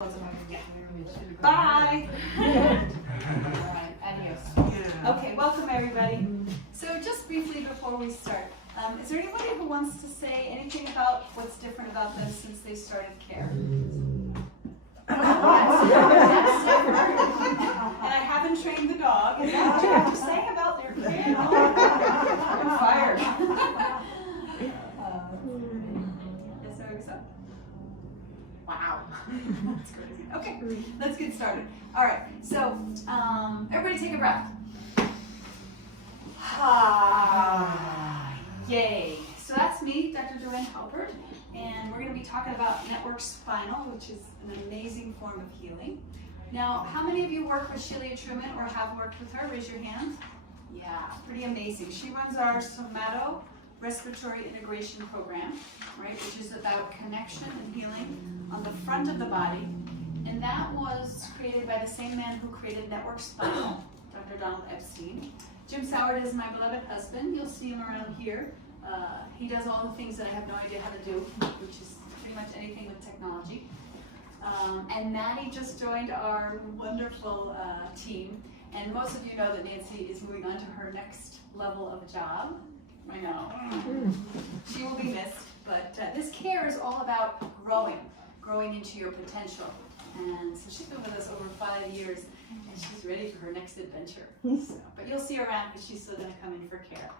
Bye. Alright, adios. Okay, welcome everybody. So just briefly before we start, is there anybody who wants to say anything about what's different about them since they started care? Yes, different. And I haven't trained the dog. Is that what you have to say about their care? I'm fired. Yes, there we go. Wow. That's crazy. Okay, let's get started. All right, so everybody take a breath. Yay. So that's me, Dr. Joanne Halpert, and we're going to be talking about NetworkSpinal, which is an amazing form of healing. Now, how many of you work with Sheila Truman or have worked with her? Raise your hand. Yeah, pretty amazing. She runs our Somato Respiratory Integration Program, right, which is about connection and healing on the front of the body. And that was created by the same man who created NetworkSpinal, Dr. Donald Epstein. Jim Soward is my beloved husband. You'll see him around here. He does all the things that I have no idea how to do, which is pretty much anything with technology. And Maddie just joined our wonderful team. And most of you know that Nancy is moving on to her next level of job. I know. She will be missed. But this care is all about growing into your potential. And so she's been with us over 5 years, and she's ready for her next adventure. So, but you'll see her around because she's still going to come in for care.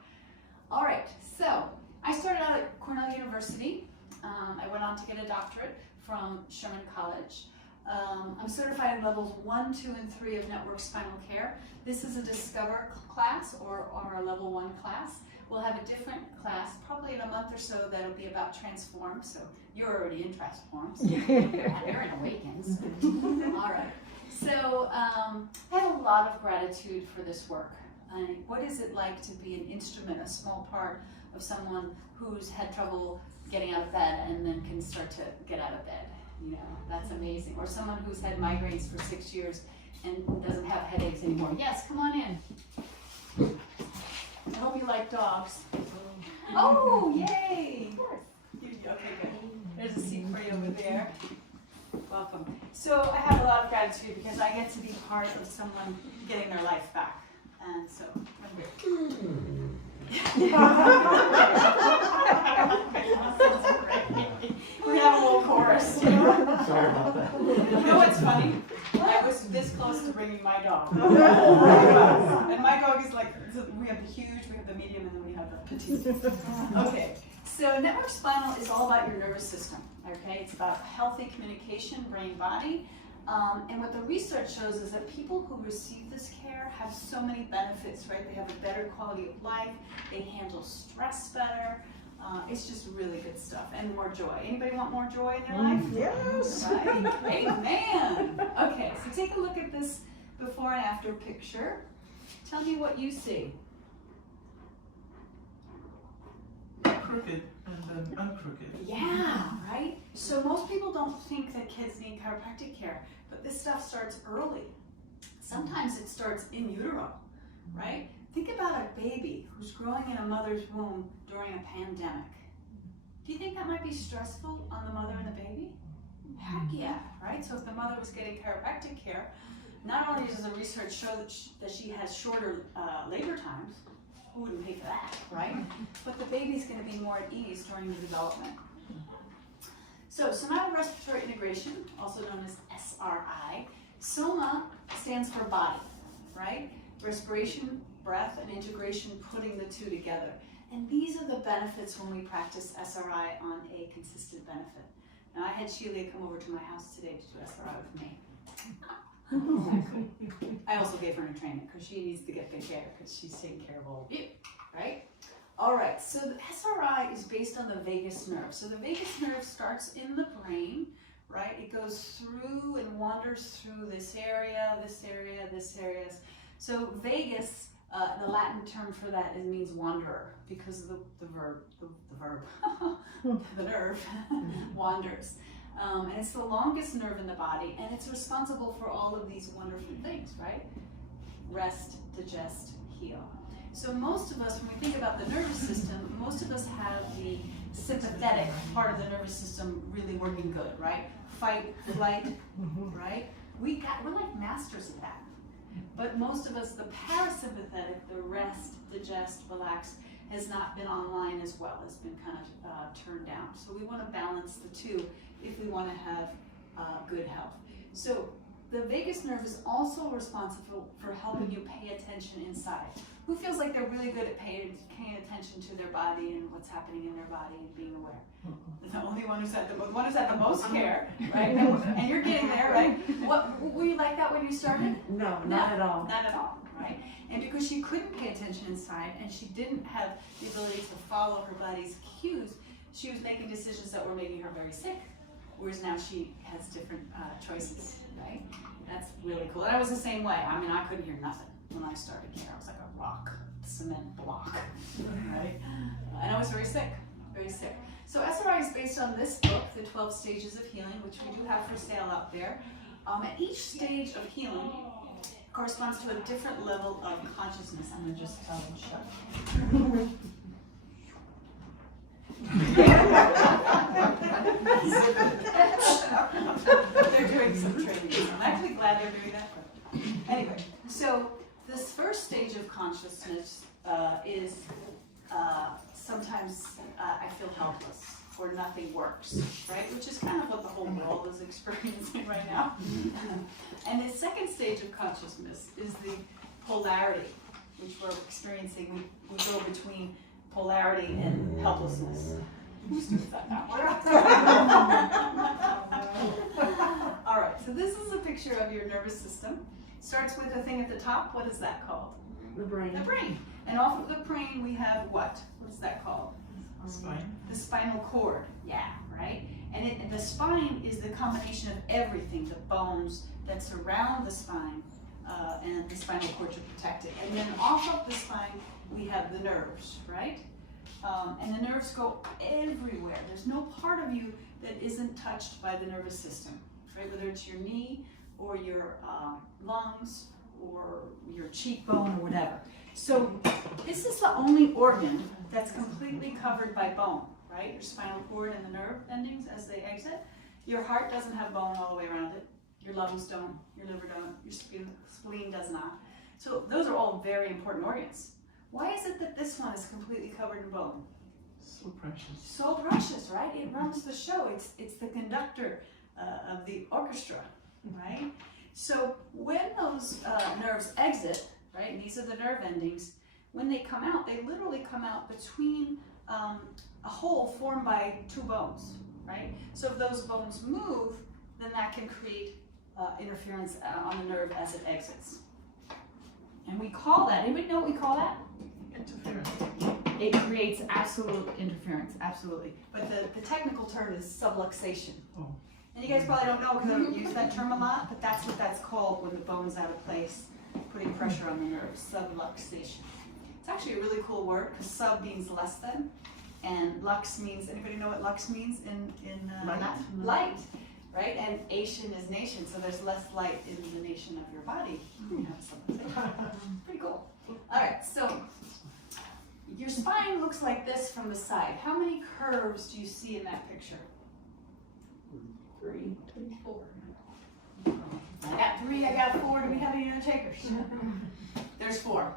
All right, so I started out at Cornell University. I went on to get a doctorate from Sherman College. I'm certified in levels 1, 2, and 3 of NetworkSpinal Care. This is a Discover class or a level 1 class. We'll have a different class, probably in a month or so, that'll be about Transform. So you're already in Transform, so you're in Awakens. All right. So I have a lot of gratitude for this work. What is it like to be an instrument, a small part of someone who's had trouble getting out of bed and then can start to get out of bed? You know, that's amazing. Or someone who's had migraines for 6 years and doesn't have headaches anymore. Yes, come on in. I hope you like dogs. Oh, yay! Okay, good. There's a seat for you over there. Welcome. So I have a lot of gratitude because I get to be part of someone getting their life back. And so I'm here. We have a little chorus. Sorry about that. You know what's funny? I was this close to bringing my dog. And my dog is like, we have the huge, we have the medium, and then we have the petite. Okay, so NetworkSpinal is all about your nervous system, okay? It's about healthy communication, brain-body. And what the research shows is that people who receive this care have so many benefits, right? They have a better quality of life, they handle stress better. It's just really good stuff, and more joy. Anybody want more joy in their life? Yes. Right? Amen. Okay, so take a look at this before and after picture. Tell me what you see. Crooked and then uncrooked. Yeah, right? So most people don't think that kids need chiropractic care, but this stuff starts early. Sometimes it starts in utero, right? Think about a baby who's growing in a mother's womb during a pandemic. Do you think that might be stressful on the mother and the baby? Heck yeah, right? So if the mother was getting chiropractic care, not only does the research show that she has shorter labor times, who wouldn't pay for that, right? But the baby's going to be more at ease during the development. So somatic respiratory integration, also known as SRI. Soma stands for body, right? Respiration, breath, and integration, putting the two together. And these are the benefits when we practice SRI on a consistent benefit. Now I had Sheila come over to my house today to do SRI with me. I also gave her a training because she needs to get good care because she's taking care of all of you, right? All right, so the SRI is based on the vagus nerve. So the vagus nerve starts in the brain, right? It goes through and wanders through this area, this area, this area. So vagus, the Latin term for that means wanderer because of the verb, the nerve wanders. And it's the longest nerve in the body, and it's responsible for all of these wonderful things, right? Rest, digest, heal. So most of us, when we think about the nervous system, most of us have the sympathetic part of the nervous system really working good, right? Fight, flight, right? We're like masters of that. But most of us, the parasympathetic, the rest, digest, relax, has not been online as well. It's been kind of turned down. So we want to balance the two if we want to have good health. So the vagus nerve is also responsible for helping you pay attention inside. Who feels like they're really good at paying attention to their body and what's happening in their body and being aware? The only one who's had the most care, right? And you're getting there, right? Were you like that when you started? No, not at all. Not at all, right? And because she couldn't pay attention inside and she didn't have the ability to follow her body's cues, she was making decisions that were making her very sick. Whereas now she has different choices, right? That's really cool. And I was the same way. I mean, I couldn't hear nothing when I started care. I was like a rock, cement block, right? And I was very sick, very sick. So SRI is based on this book, The 12 Stages of Healing, which we do have for sale out there. And each stage of healing corresponds to a different level of consciousness. I'm going to just tell them shut. They're doing some training. I'm actually glad they're doing that. Anyway, so this first stage of consciousness is sometimes I feel helpless or nothing works, right? Which is kind of what the whole world is experiencing right now. And the second stage of consciousness is the polarity, which we're experiencing. We go between polarity and helplessness. Who's doing that now? All right, so this is a picture of your nervous system. Starts with a thing at the top. What is that called? The brain. The brain. And off of the brain we have what? What is that called? Spine. The spinal cord. Yeah, right? And the spine is the combination of everything, the bones that surround the spine and the spinal cord to protect it. And then off of the spine we have the nerves, right? And the nerves go everywhere. There's no part of you that isn't touched by the nervous system, right? Whether it's your knee or your lungs or your cheekbone or whatever. So this is the only organ that's completely covered by bone, right? Your spinal cord and the nerve endings as they exit. Your heart doesn't have bone all the way around it. Your lungs don't, your liver don't, your spleen does not. So those are all very important organs. Why is it that this one is completely covered in bone? So precious. So precious, right? It runs the show. It's the conductor of the orchestra, right? So when those nerves exit, right, and these are the nerve endings, when they come out, they literally come out between a hole formed by two bones, right? So if those bones move, then that can create interference on the nerve as it exits. And we call that, anybody know what we call that? Interference. It creates absolute interference, absolutely. But the technical term is subluxation. Oh. And you guys probably don't know because I don't use that term a lot, but that's what that's called when the bone's out of place, putting pressure on the nerves, subluxation. It's actually a really cool word because sub means less than, and lux means, anybody know what lux means in Light. Latin? Light, right? And Asian is nation, so there's less light in the nation of your body. You have subluxation. Pretty cool. All right, so your spine looks like this from the side. How many curves do you see in that picture? 3. 4. I got 3, I got 4. Do we have any other takers? There's 4.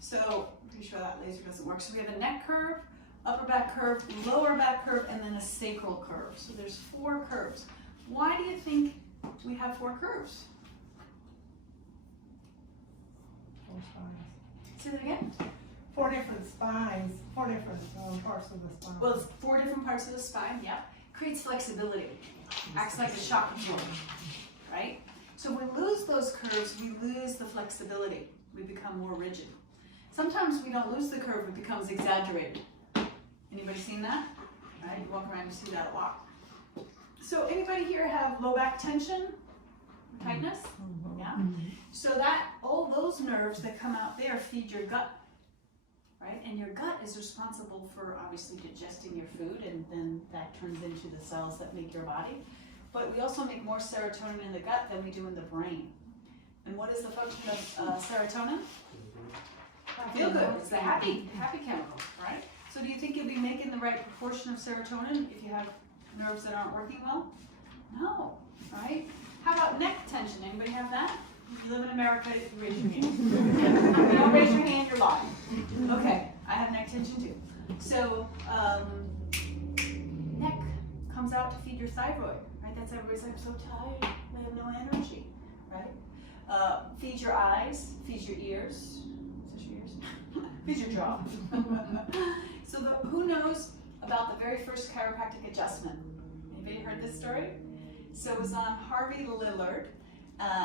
So, I'm pretty sure that laser doesn't work. So we have a neck curve, upper back curve, lower back curve, and then a sacral curve. So there's 4 curves. Why do you think we have 4 curves? Say that again? 4 different spines, 4 different parts of the spine. Well, it's 4 different parts of the spine, yeah. Creates flexibility. Acts like a shock absorber, right? So when we lose those curves, we lose the flexibility. We become more rigid. Sometimes we don't lose the curve, it becomes exaggerated. Anybody seen that? Right? You walk around, you see that a lot. So anybody here have low back tension? Tightness? Yeah? So that, all those nerves that come out there feed your gut. Right? And your gut is responsible for obviously digesting your food, and then that turns into the cells that make your body. But we also make more serotonin in the gut than we do in the brain. And what is the function of serotonin? Feel good. It's the happy chemical, right? So do you think you'll be making the right proportion of serotonin if you have nerves that aren't working well? No, right? How about neck tension? Anybody have that? If you live in America, raise your hand. If you don't raise your hand, you're lying. Okay, I have neck tension too. So, neck comes out to feed your thyroid, right? That's everybody's like, I'm so tired, I have no energy, right? Feeds your eyes, feeds your ears. Is this your ears? Feeds your jaw. So who knows about the very first chiropractic adjustment? Anybody heard this story? So it was on Harvey Lillard.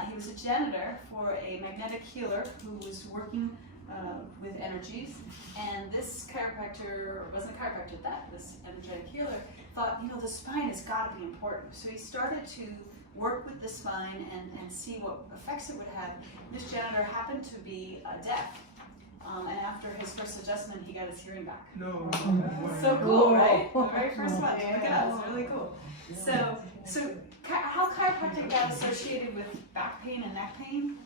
He was a janitor for a magnetic healer who was working with energies, and this chiropractor, wasn't a chiropractor at that, this energetic healer, thought, you know, the spine has got to be important. So he started to work with the spine and see what effects it would have. This janitor happened to be deaf, and after his first adjustment, he got his hearing back. No. So cool, right? The very first one. Look at us, it's really cool. So how chiropractic got associated with back pain and neck pain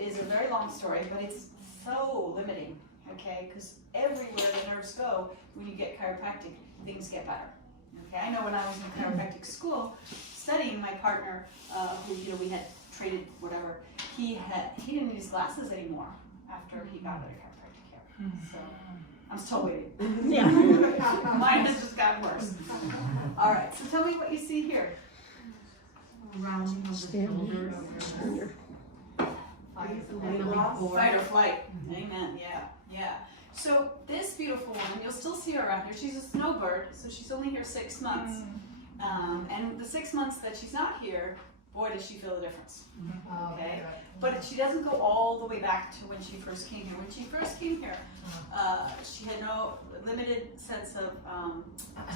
is a very long story, but it's so limiting, okay? Because everywhere the nerves go, when you get chiropractic, things get better. Okay, I know when I was in chiropractic school, studying, my partner, who, you know, we had traded whatever, he didn't need his glasses anymore after he got better chiropractic care. So I'm still waiting. Yeah. Mine has just gotten worse. All right, so tell me what you see here. Rounding of the shoulders. Fight or flight. Amen. Yeah. So this beautiful woman, you'll still see her around here. She's a snowbird, so she's only here 6 months. And the 6 months that she's not here, boy, does she feel the difference. Okay, but she doesn't go all the way back to when she first came here. When she first came here, she had no limited sense of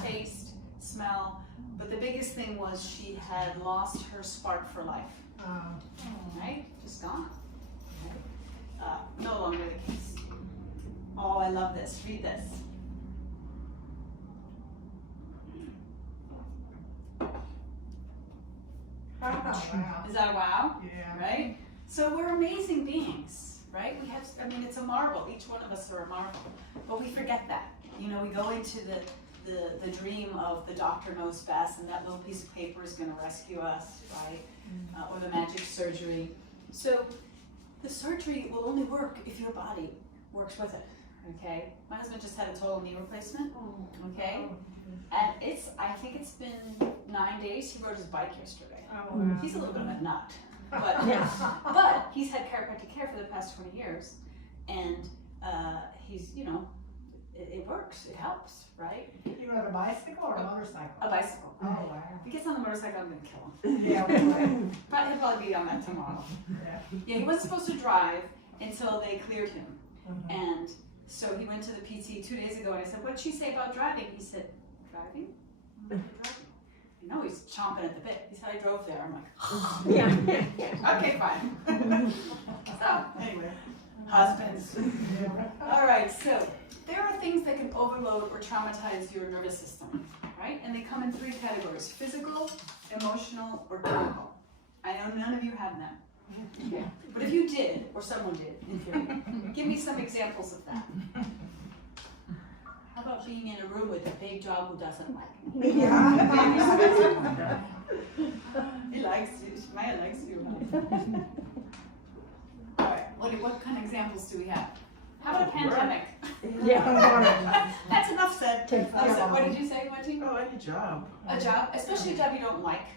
taste, smell, but the biggest thing was she had lost her spark for life. Right, just gone. Right? No longer the case. Oh, I love this. Read this. Is that a wow? Yeah. Right? So we're amazing beings, right? We have, I mean, it's a marvel. Each one of us are a marvel. But we forget that. You know, we go into the dream of the doctor knows best and that little piece of paper is going to rescue us, right? Or the magic surgery. So the surgery will only work if your body works with it, okay? My husband just had a total knee replacement, okay? And I think it's been 9 days. He rode his bike yesterday. He's a little bit of a nut, but he's had chiropractic care for the past 20 years, and he's, you know, it works, it helps, right? You rode a bicycle or a motorcycle? A bicycle. Oh, wow. If he gets on the motorcycle, I'm gonna kill him. Yeah, right. But he'll probably be on that tomorrow. Yeah, he wasn't supposed to drive until they cleared him, and so he went to the PT 2 days ago, and I said, "What did she say about driving?" He said, "Driving? Driving." You know, he's chomping at the bit. He said, "I drove there." I'm like, Yeah. okay, fine. So, anyway, husbands. All right, so there are things that can overload or traumatize your nervous system, right? And they come in 3 categories: physical, emotional, or chemical. I know none of you have them. Yeah. But if you did, or someone did, in theory, give me some examples of that. How about being in a room with a big dog who doesn't like me? He likes you. Maya likes you. All right. What kind of examples do we have? How about a pandemic? Yeah. That's enough said. What did you say, Wendy? Oh, any job. A job, especially a job you don't like,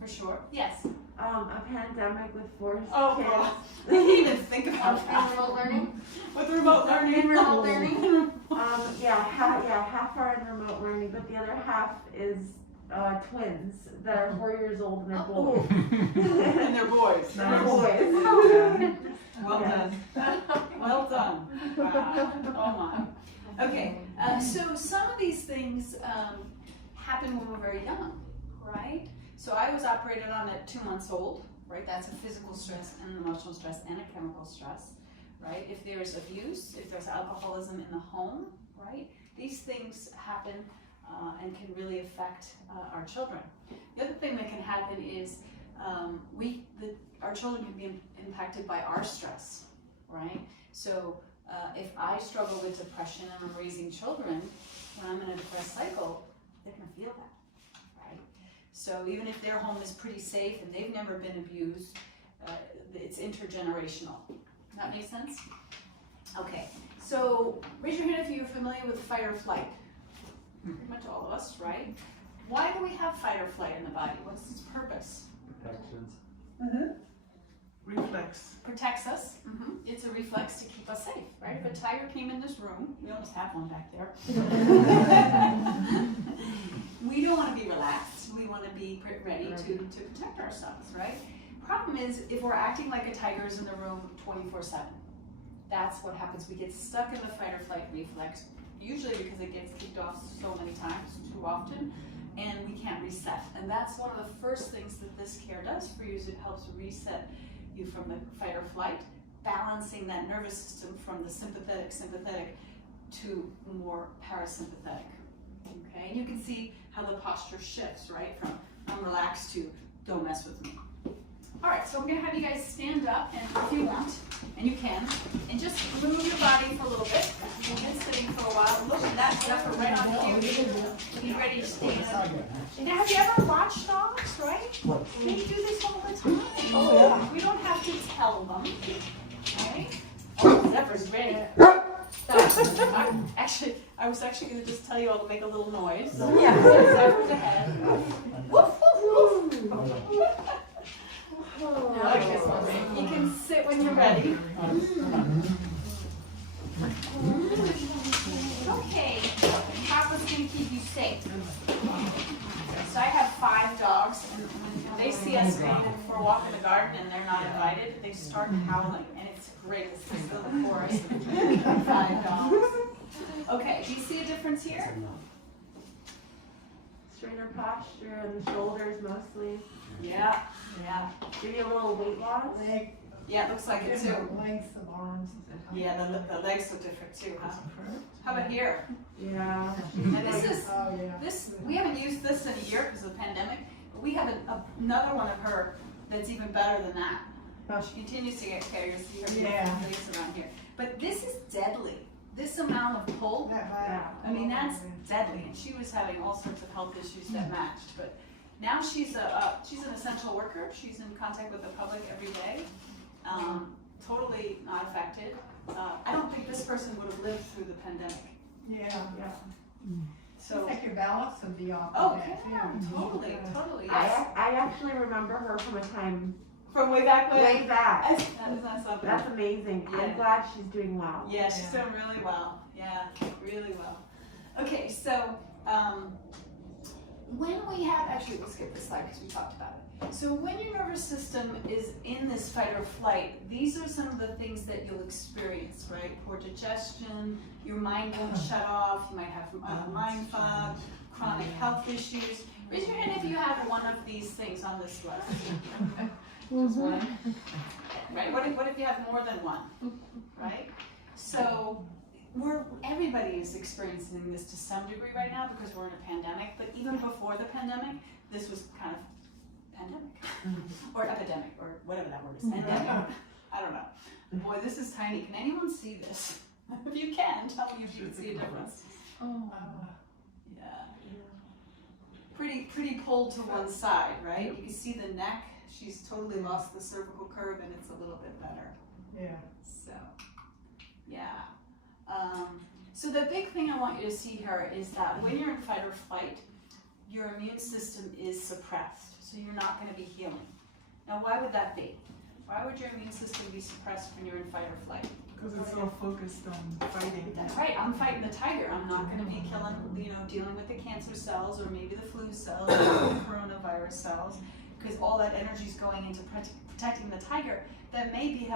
for sure. Yes. A pandemic with forced Oh, kids. God. I didn't even think about And that. remote learning? With remote learning. And remote learning? Half are in remote learning, but the other half is twins that are 4 years old and they're boys. And they're boys. They're Nice. boys. Well done. Well done. Wow. Oh my. Okay. So some of these things happen when we're very young, right? So I was operated on at 2 months old, right? That's a physical stress and an emotional stress and a chemical stress, right? If there's abuse, if there's alcoholism in the home, right? These things happen and can really affect our children. The other thing that can happen is our children can be impacted by our stress, right? So If I struggle with depression and I'm raising children, when I'm in a depressed cycle, they're gonna feel that, right? So even if their home is pretty safe and they've never been abused, it's intergenerational. That makes sense? Okay, so raise your hand if you're familiar with fight or flight. Pretty much all of us, right? Why do we have fight or flight in the body? What's its purpose? Protections. Reflex. Protects us. It's a reflex to keep us safe, right? If a tiger came in this room, we almost have one back there. We don't want to be relaxed. We want to be ready to protect ourselves, right? Problem is, if we're acting like a tiger is in the room 24/7, that's what happens. We get stuck in the fight or flight reflex, usually because it gets kicked off so many times, too often, and we can't reset. And that's one of the first things that this care does for you, is it helps reset you from the fight or flight, balancing that nervous system from the sympathetic to more parasympathetic. Okay, and you can see how the posture shifts, right? From I'm relaxed to don't mess with me. All right, so I'm gonna have you guys stand up, and if you want, and you can, and just move your body for a little bit. You've been sitting for a while. Look at that stuff right on cue. Be ready to stand. And have you ever watched dogs, right? They do this all the time. Oh, yeah. We don't have to tell them, right? Oh, Zephyr's ready. I was actually going to just tell you all to make a little noise. Yeah. Zephyr's ahead. Woof, woof, woof. Okay. You can sit when you're ready. Okay. Papa's going to keep you safe. So I have 5 dogs, and when they see us going for a walk in the garden and they're not invited, they start howling, and it's great. It's this little chorus of 5 dogs. Okay, do you see a difference here? Straighter posture and the shoulders mostly. Yeah. Maybe a little weight loss. Yeah, it looks like it too. Lengths of arms. Yeah, the legs look different too, huh? How about here? Yeah. And this is, Oh, yeah. we haven't used this in a year because of the pandemic, but we have another one of her that's even better than that. She continues to get care. You see her beautiful face around here. But this is deadly. This amount of pull, I mean, that's deadly. And she was having all sorts of health issues that matched. But now she's an essential worker. She's in contact with the public every day. Totally not affected. I don't think this person would have lived through the pandemic. Yeah. So. I think your balance would be off. Oh, yeah, totally. Yes. I actually remember her from a time From way back when. way back. That's something. That's amazing. Yeah. I'm glad she's doing well. Yeah, she's doing really well. Yeah, really well. Okay, so when we have, actually we'll skip this slide because we talked about it. So when your nervous system is in this fight or flight, these are some of the things that you'll experience, right? Poor digestion, your mind won't shut off, you might have mind fog, chronic health issues. Raise your hand if you have one of these things on this list. Just one. Right? What if you have more than one? Right? So everybody is experiencing this to some degree right now because we're in a pandemic, but even before the pandemic, this was kind of pandemic or epidemic or whatever that word is. Pandemic. I don't know. Boy, this is tiny. Can anyone see this? If you can, tell me if you can see a difference. Oh. Yeah. Pretty pulled to one side, right? You can see the neck. She's totally lost the cervical curve and it's a little bit better. Yeah. So, yeah. So the big thing I want you to see here is that when you're in fight or flight, your immune system is suppressed. So you're not going to be healing. Now, why would that be? Why would your immune system be suppressed when you're in fight or flight? Because it's all focused on fighting. That's right. I'm fighting the tiger. I'm not going to be killing, dealing with the cancer cells or maybe the flu cells or the coronavirus cells, because all that energy is going into protecting the tiger that maybe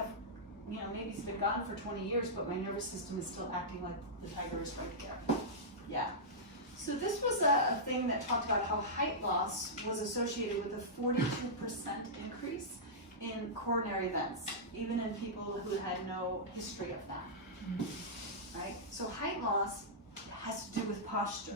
maybe it's been gone for 20 years, but my nervous system is still acting like the tiger is right there. Yeah. So this was a thing that talked about how height loss was associated with a 42% increase in coronary events, even in people who had no history of that. Right? So height loss has to do with posture,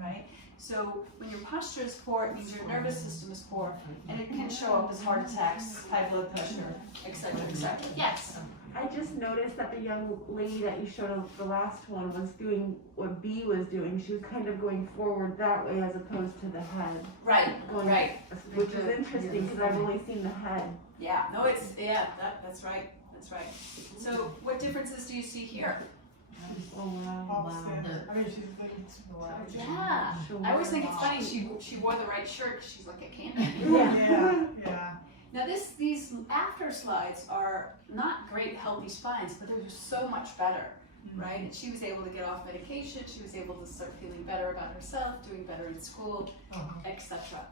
right? So when your posture is poor, it means your nervous system is poor, and it can show up as heart attacks, high blood pressure, etc., etc. Yes. I just noticed that the young lady that you showed the last one was doing what B was doing. She was kind of going forward that way as opposed to the head. Right, Going, right. Which is interesting because I've only seen the head. Yeah, no, that's right, that's right. So what differences do you see here? Oh wow. Upstairs. I mean, she's been wow. Yeah, I always think it's funny, she wore the right shirt, she's like a candy. Yeah. Now these after slides are not great healthy spines, but they're just so much better, right? And she was able to get off medication, she was able to start feeling better about herself, doing better in school, etc.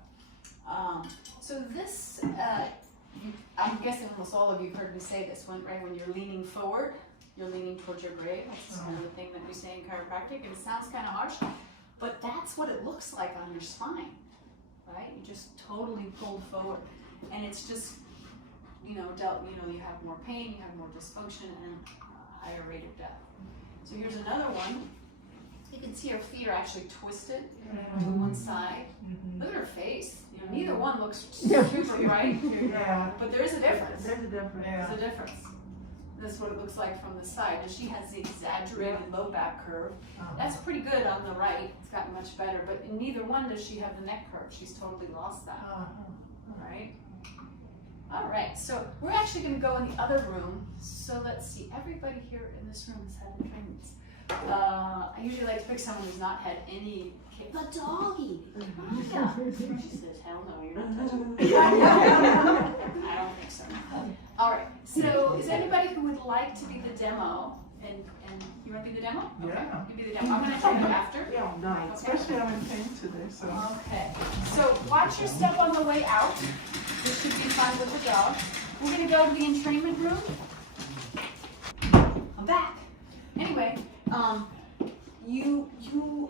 So this, I'm guessing almost all of you have heard me say this, when you're leaning forward, you're leaning towards your grave. That's kind of the thing that we say in chiropractic, and it sounds kind of harsh, but that's what it looks like on your spine, right? You just totally pulled forward. And it's just, you have more pain, you have more dysfunction, and a higher rate of death. So here's another one. You can see her feet are actually twisted to one side. Look at her face. Neither one looks super bright, but there is a difference. There's a difference. There's a difference. This is what it looks like from the side. And she has the exaggerated low back curve. That's pretty good on the right. It's gotten much better, but in neither one does she have the neck curve. She's totally lost that. Right? All right, so we're actually going to go in the other room. So let's see, everybody here in this room has had trainings. I usually like to pick someone who's not had any. The doggy. She says, "Hell no, you're not touching me." I don't think so. All right. So is anybody who would like to be the demo? And you want to be the demo? Okay. Yeah. You be the demo. I'm going to train you after. Yeah, nice. Especially I'm in pain today, so. Okay. So watch your step on the way out. This should be fun with the dog. We're going to go to the entrainment room. I'm back. Anyway, you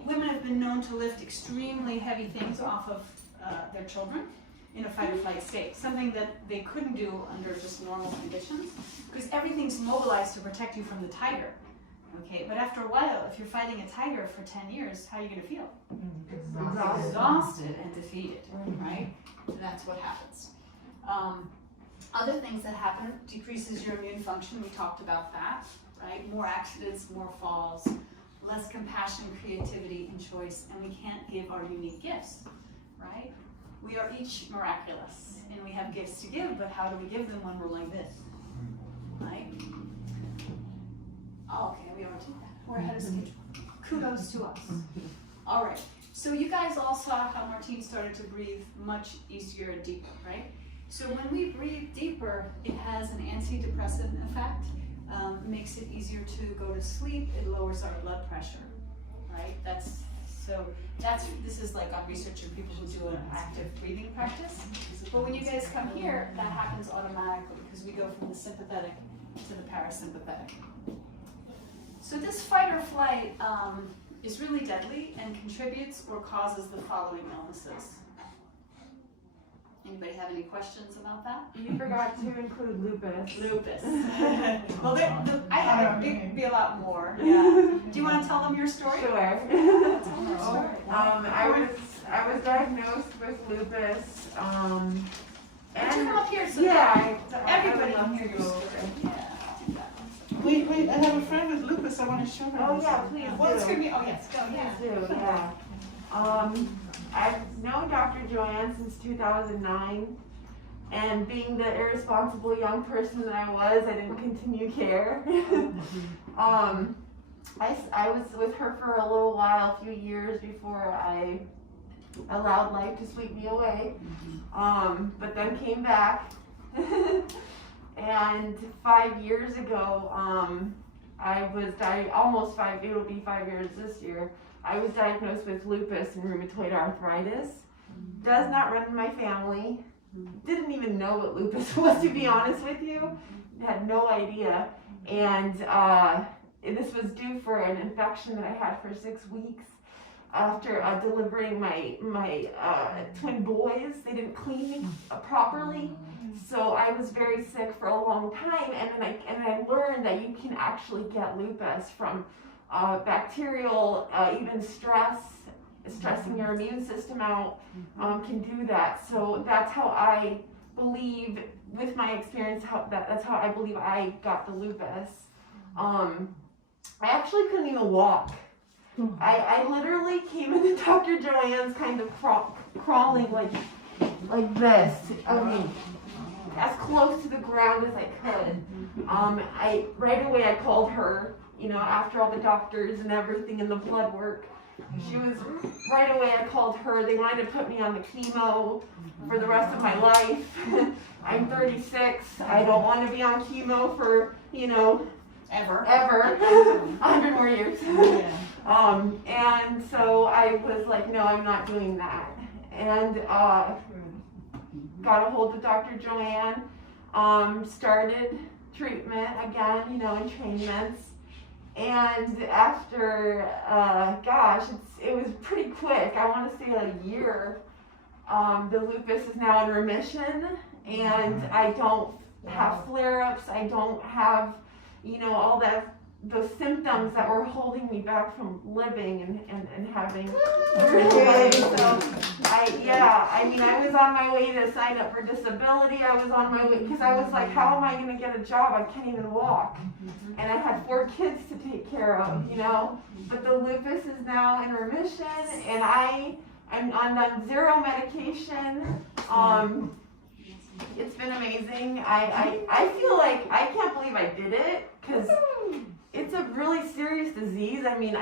women have been known to lift extremely heavy things off of their children in a fight or flight state, something that they couldn't do under just normal conditions, because everything's mobilized to protect you from the tiger. Okay, but after a while, if you're fighting a tiger for 10 years, how are you going to feel? Exhausted and defeated, right? So that's what happens. Other things that happen decreases your immune function. We talked about that, right? More accidents, more falls, less compassion, creativity, and choice, and we can't give our unique gifts, right? We are each miraculous, and we have gifts to give, but how do we give them when we're like this, right? Oh, okay, we already did that. We're ahead of schedule. Kudos to us. All right, so you guys all saw how Martine started to breathe much easier and deeper, right? So when we breathe deeper, it has an antidepressant effect. Makes it easier to go to sleep. It lowers our blood pressure, right? This is like on research of people who do an active breathing practice. But when you guys come here, that happens automatically because we go from the sympathetic to the parasympathetic. So this fight or flight is really deadly and contributes or causes the following illnesses. Anybody have any questions about that? You forgot to include lupus. Lupus. Well, I have be a lot more. Yeah. Do you want to tell them your story? Sure. Tell them your story. I was diagnosed with lupus. Would you come up here so everybody can hear your story? Yeah. Wait, I have a friend with lupus. I want to show her. Oh yeah, please do. Well, it's gonna be. Oh yes, go. Yeah. Please do. Yeah. I've known Dr. Joanne since 2009, and being the irresponsible young person that I was, I didn't continue care. I was with her for a little while, a few years before I allowed life to sweep me away, but then came back, and 5 years ago, I was it'll be 5 years this year, I was diagnosed with lupus and rheumatoid arthritis. Does not run in my family. Didn't even know what lupus was, to be honest with you. Had no idea. And this was due for an infection that I had for 6 weeks after delivering my twin boys. They didn't clean me properly. So I was very sick for a long time. And then I learned that you can actually get lupus from bacterial, even stressing your immune system out, can do that. So that's how I believe, with my experience, that's how I believe I got the lupus. I actually couldn't even walk. I literally came into Dr. Joanne's kind of crawling like this. I mean, as close to the ground as I could. Right away I called her, after all the doctors and everything and the blood work. She was, right away I called her. They wanted to put me on the chemo for the rest of my life. I'm 36. I don't want to be on chemo for, ever. 100 more years. And so I was like, no, I'm not doing that. And got a hold of Dr. Joanne, started treatment again, in trainments. And after, it was pretty quick. I want to say a year. The lupus is now in remission, and I don't have flare-ups. I don't have, all those symptoms that were holding me back from living and having. So I was on my way to sign up for disability. I was on my way because I was like, how am I going to get a job? I can't even walk. And I had 4 kids to take care of, But the lupus is now in remission, and I'm on 0 medication. It's been amazing. I feel like I can't believe I did it because it's a really serious disease. I mean,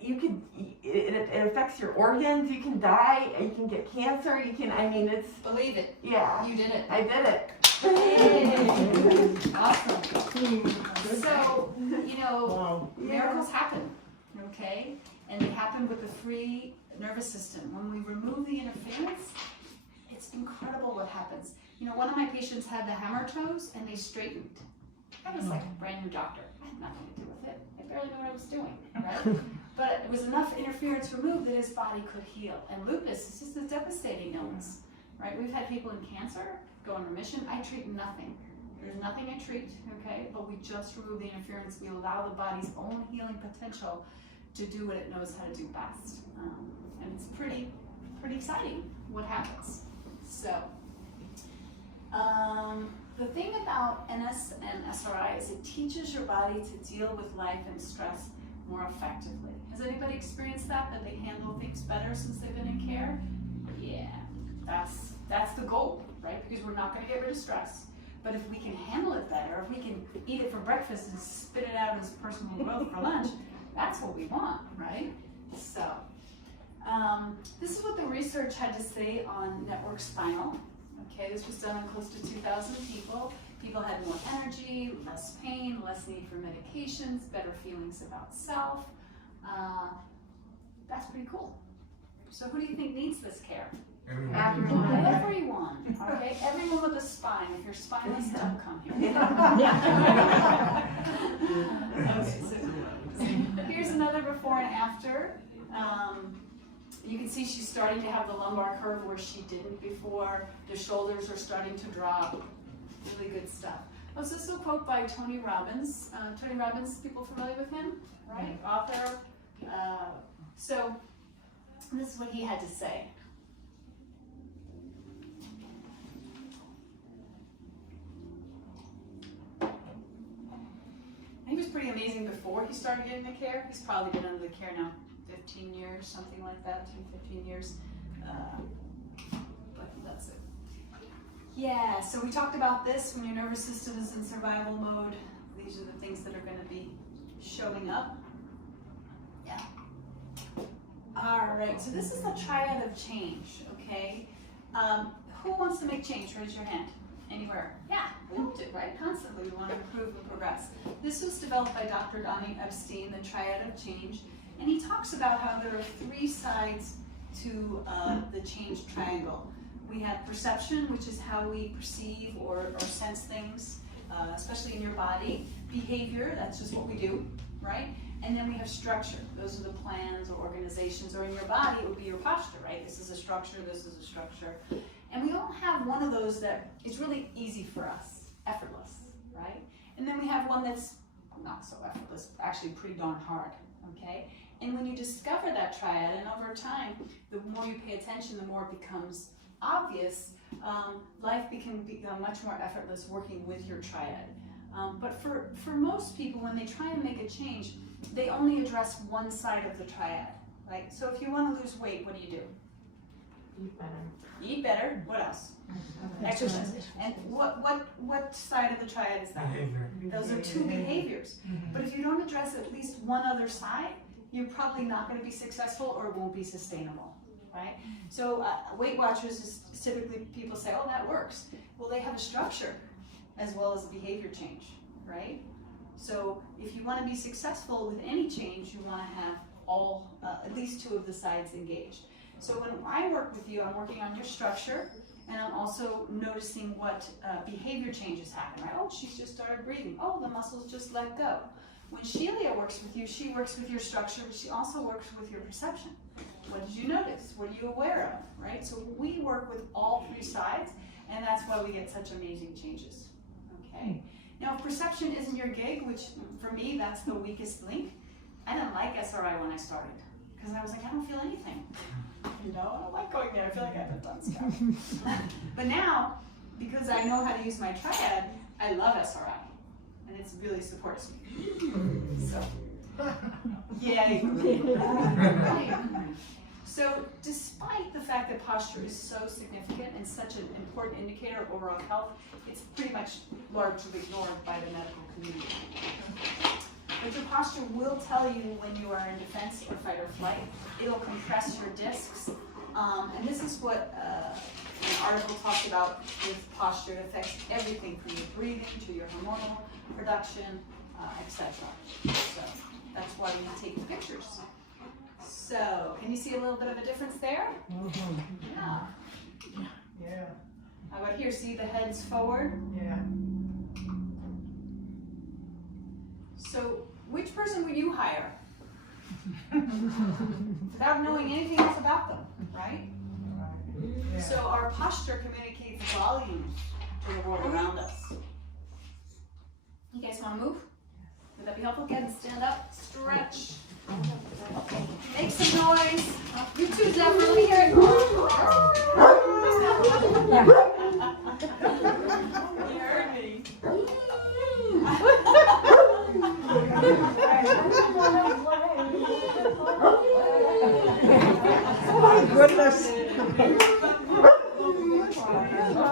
it affects your organs. You can die. You can get cancer. It's. Believe it. Yeah. You did it. I did it. Awesome. So, Wow. miracles happen, okay? And they happen with the free nervous system. When we remove the interference, it's incredible what happens. One of my patients had the hammer toes and they straightened. I was like a brand new doctor. I had nothing to do with it. I barely knew what I was doing, right? But it was enough interference removed that his body could heal. And lupus is just a devastating illness, right? We've had people in cancer go in remission. I treat nothing. There's nothing I treat, okay? But we just remove the interference. We allow the body's own healing potential to do what it knows how to do best. And it's pretty exciting what happens. So, the thing about NS and SRI is it teaches your body to deal with life and stress more effectively. Has anybody experienced that they handle things better since they've been in care? Yeah, that's the goal, right? Because we're not going to get rid of stress. But if we can handle it better, if we can eat it for breakfast and spit it out as personal growth for lunch, that's what we want, right? So, this is what the research had to say on NetworkSpinal. Okay, this was done on close to 2,000 people. People had more energy, less pain, less need for medications, better feelings about self. That's pretty cool. So who do you think needs this care? Everyone. Everyone. Okay, everyone with a spine. If you're spineless, don't come here. Okay, so here's another before and after. You can see she's starting to have the lumbar curve where she didn't before. The shoulders are starting to drop. Really good stuff. Oh, so this is a quote by Tony Robbins. Tony Robbins, people familiar with him, right? Author. So this is what he had to say. He was pretty amazing before he started getting the care. He's probably been under the care now 15 years, something like that, 15 years. But that's it. Yeah, so we talked about this when your nervous system is in survival mode. These are the things that are going to be showing up. Yeah. All right, so this is the triad of change, okay? Who wants to make change? Raise your hand. Anywhere. Yeah, we want to, right? Constantly, we want to improve and progress. This was developed by Dr. Donnie Epstein, the triad of change, and he talks about how there are 3 sides to the change triangle. We have perception, which is how we perceive or sense things, especially in your body. Behavior, that's just what we do, right? And then we have structure. Those are the plans or organizations, or in your body, it would be your posture, right? This is a structure, this is a structure. And we all have one of those that is really easy for us, effortless, right? And then we have one that's not so effortless, actually pretty darn hard, okay? And when you discover that triad, and over time, the more you pay attention, the more it becomes obvious, life can become much more effortless working with your triad. But for most people, when they try and make a change, they only address one side of the triad, right? So if you want to lose weight, what do? Eat better. Eat better. What else? Exercise. And what side of the triad is that? Behavior. Those are two behaviors. But if you don't address at least one other side, you're probably not going to be successful, or it won't be sustainable, right? So Weight Watchers is typically people say, oh, that works. Well, they have a structure as well as a behavior change, right? So if you want to be successful with any change, you want to have all, at least two of the sides engaged. So when I work with you, I'm working on your structure, and I'm also noticing what behavior changes happen, right? Oh, she's just started breathing. Oh, the muscles just let go. When Sheila works with you, she works with your structure, but she also works with your perception. What did you notice? What are you aware of, right? So we work with all three sides, and that's why we get such amazing changes, okay? Now, if perception isn't your gig, which for me, that's the weakest link, I didn't like SRI when I started, because I was like, I don't feel anything. You know, I don't like going there. I feel like I haven't done stuff. But now, because I know how to use my triad, I love SRI, and it really supports me. So, yay. So, despite the fact that posture is so significant and such an important indicator of overall health, it's pretty much largely ignored by the medical community. But your posture will tell you when you are in defense or fight or flight. It'll compress your discs. And this is what an article talked about with posture. It affects everything from your breathing to your hormonal production, etc. So that's why we take the pictures. So can you see a little bit of a difference there? Yeah. Yeah. How about here? See the heads forward? Yeah. So which person would you hire? Without knowing anything else about them, right? Yeah. So our posture communicates volume to the world around us. You guys want to move? Would that be helpful? Go ahead and stand up, stretch. Make some noise. You too, Zephyr. Let me hear it. You heard me. Oh my goodness. All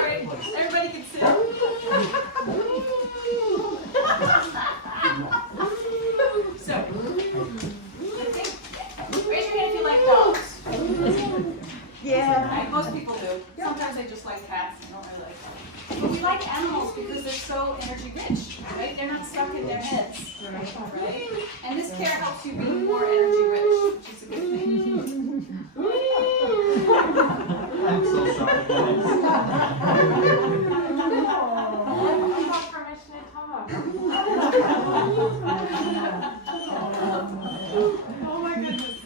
right, everybody can sit. So, I think, raise your hand if you like dogs. Yeah. Right? Most people do. Sometimes they just like cats. I don't really like them. But we like animals because they're so energy rich, right? They're not stuck in their heads, right? And this care helps you be more energy rich, which is a good thing. I'm so sorry, guys. I got permission to talk. Oh my goodness.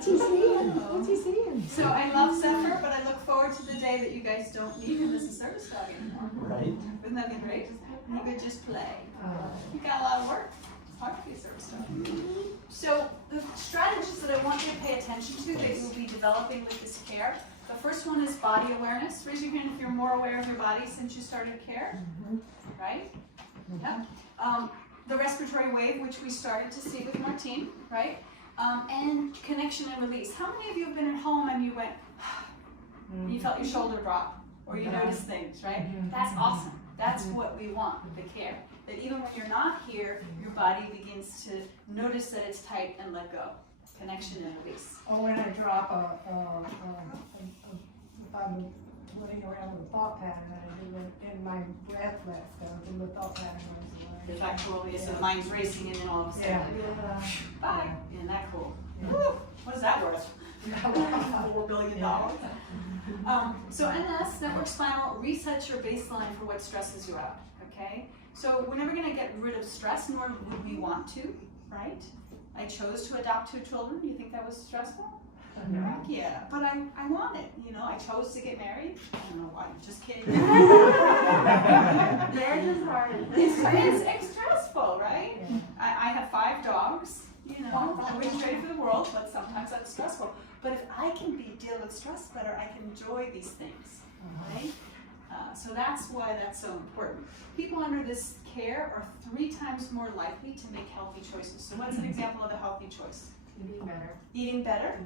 What's he saying? So I love Zephyr, but I look forward to the day that you guys don't need him as a service dog anymore. Right? Wouldn't that be great? He could just play. You got a lot of work. It's hard to be a service dog. So the strategies that I want you to pay attention to that you'll be developing with this care. The first one is body awareness. Raise your hand if you're more aware of your body since you started care. Right? Yeah. The respiratory wave, which we started to see with Martine, right? And connection and release. How many of you have been at home and you went, and you felt your shoulder drop, or you noticed things, right? That's awesome. That's what we want with the care. That even when you're not here, your body begins to notice that it's tight and let go. Connection and release. Or when I drop if I'm playing around with a thought pattern, I do it, and my breath lets go, and the thought pattern goes away. Is that cool? Yeah, so the mind's racing and then all of a sudden, bye. Isn't that cool? Woo. What is that worth? $4 billion. So NS, NetworkSpinal, resets your baseline for what stresses you out, okay? So we're never gonna get rid of stress, nor would we want to, right? I chose to adopt 2 children. Do you think that was stressful? Heck yeah, but I want it, you know, I chose to get married. I don't know why, just kidding. Marriage is hard. It's stressful, right? I have 5 dogs, you know, I wouldn't trade for the world, but sometimes that's stressful. But if I can deal with stress better, I can enjoy these things, right? So that's why that's so important. People under this care are 3 times more likely to make healthy choices. So what's an example of a healthy choice? Eating better. Eating better.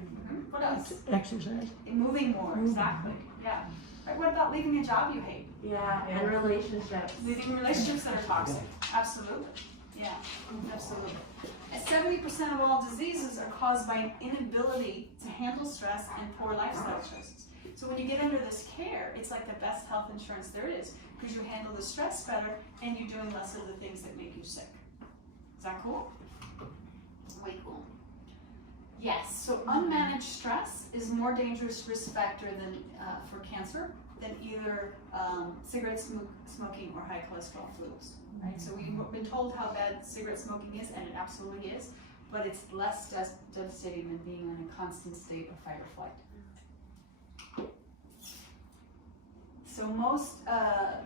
What else? Exercise. Moving more, exactly, yeah. Right, what about leaving a job you hate? Yeah, and relationships. Leaving relationships that are toxic, absolutely, yeah, absolutely. And 70% of all diseases are caused by an inability to handle stress and poor lifestyle choices. So when you get under this care, it's like the best health insurance there is, because you handle the stress better and you're doing less of the things that make you sick. Is that cool? Way cool. Yes, so unmanaged stress is more dangerous risk factor than for cancer than either cigarette smoking or high cholesterol foods. Right? So we've been told how bad cigarette smoking is, and it absolutely is, but it's less devastating than being in a constant state of fight or flight. So most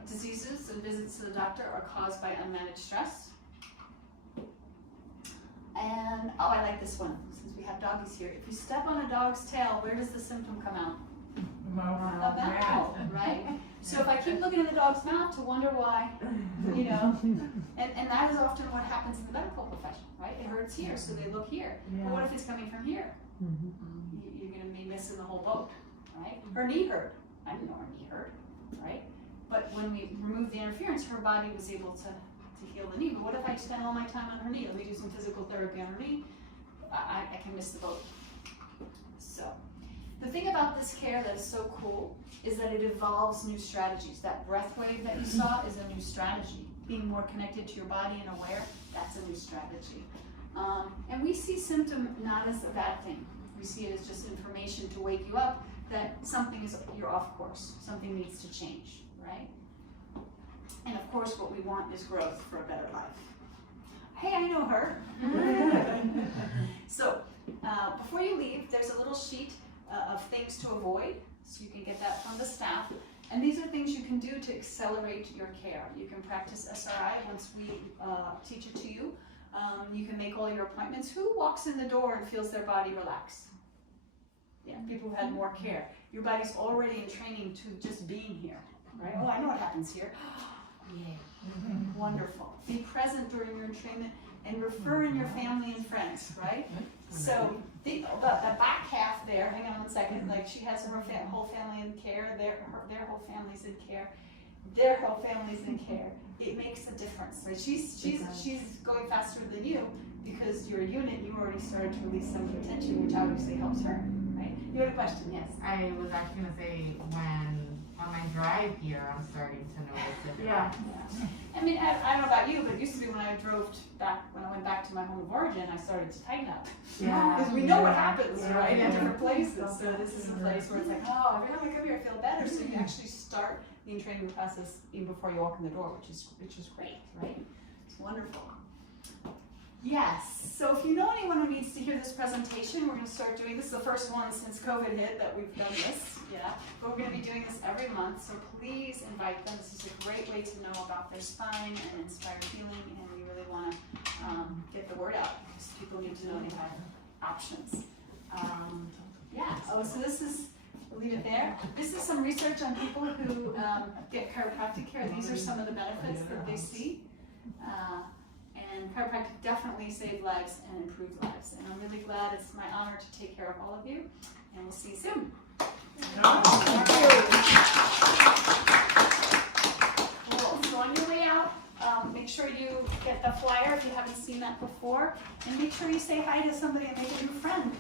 diseases and visits to the doctor are caused by unmanaged stress. And, oh, I like this one, since we have doggies here. If you step on a dog's tail, where does the symptom come out? The mouth, right? So if I keep looking at the dog's mouth to wonder why, you know, and that is often what happens in the medical profession, right? It hurts here, so they look here. But what if it's coming from here? You're going to be missing the whole boat, right? Her knee hurt. I didn't know her knee hurt, right? But when we removed the interference, her body was able to heal the knee. But what if I spend all my time on her knee? Let me do some physical therapy on her knee. I can miss the boat. So the thing about this care that is so cool is that it evolves new strategies. That breath wave that you saw is a new strategy. Being more connected to your body and aware, that's a new strategy. And we see symptom not as a bad thing. We see it as just information to wake you up that something is, you're off course. Something needs to change, right? And of course, what we want is growth for a better life. Hey, I know her. So, before you leave, there's a little sheet of things to avoid. So you can get that from the staff. And these are things you can do to accelerate your care. You can practice SRI once we teach it to you. You can make all your appointments. Who walks in the door and feels their body relax? Yeah, people who had more care. Your body's already in training to just being here, right? Oh, I know what happens here. Yeah, wonderful. Be present during your entrainment and refer in your family and friends, right? So the back half there, hang on one second, like she has her whole family in care, their whole family's in care, their whole family's in care. It makes a difference. Right? She's going faster than you because you're a unit, you already started to release some potential, which obviously helps her, right? You had a question, yes? I was actually going to say, on my drive here, I'm starting to notice it. Yeah. I mean, I don't know about you, but it used to be when I went back to my home of origin, I started to tighten up. Yeah. Because we know what happens, right, in different places. So this is a place where it's like, oh, every time I come here, I feel better. So you actually start the entrainment process even before you walk in the door, which is great, right? It's wonderful. Yes, so if you know anyone who needs to hear this presentation, we're going to start doing this. Is the first one since COVID hit that we've done this, yeah. But we're going to be doing this every month, so please invite them. This is a great way to know about their spine and inspired healing, and we really want to get the word out because people need to know they have options. Yeah, oh, so this is, we'll leave it there. This is some research on people who get chiropractic care. These are some of the benefits that they see. And chiropractic definitely saved lives and improved lives. And I'm really glad, it's my honor to take care of all of you. And we'll see you soon. Cool. So on your way out, make sure you get the flyer if you haven't seen that before. And make sure you say hi to somebody and make a new friend.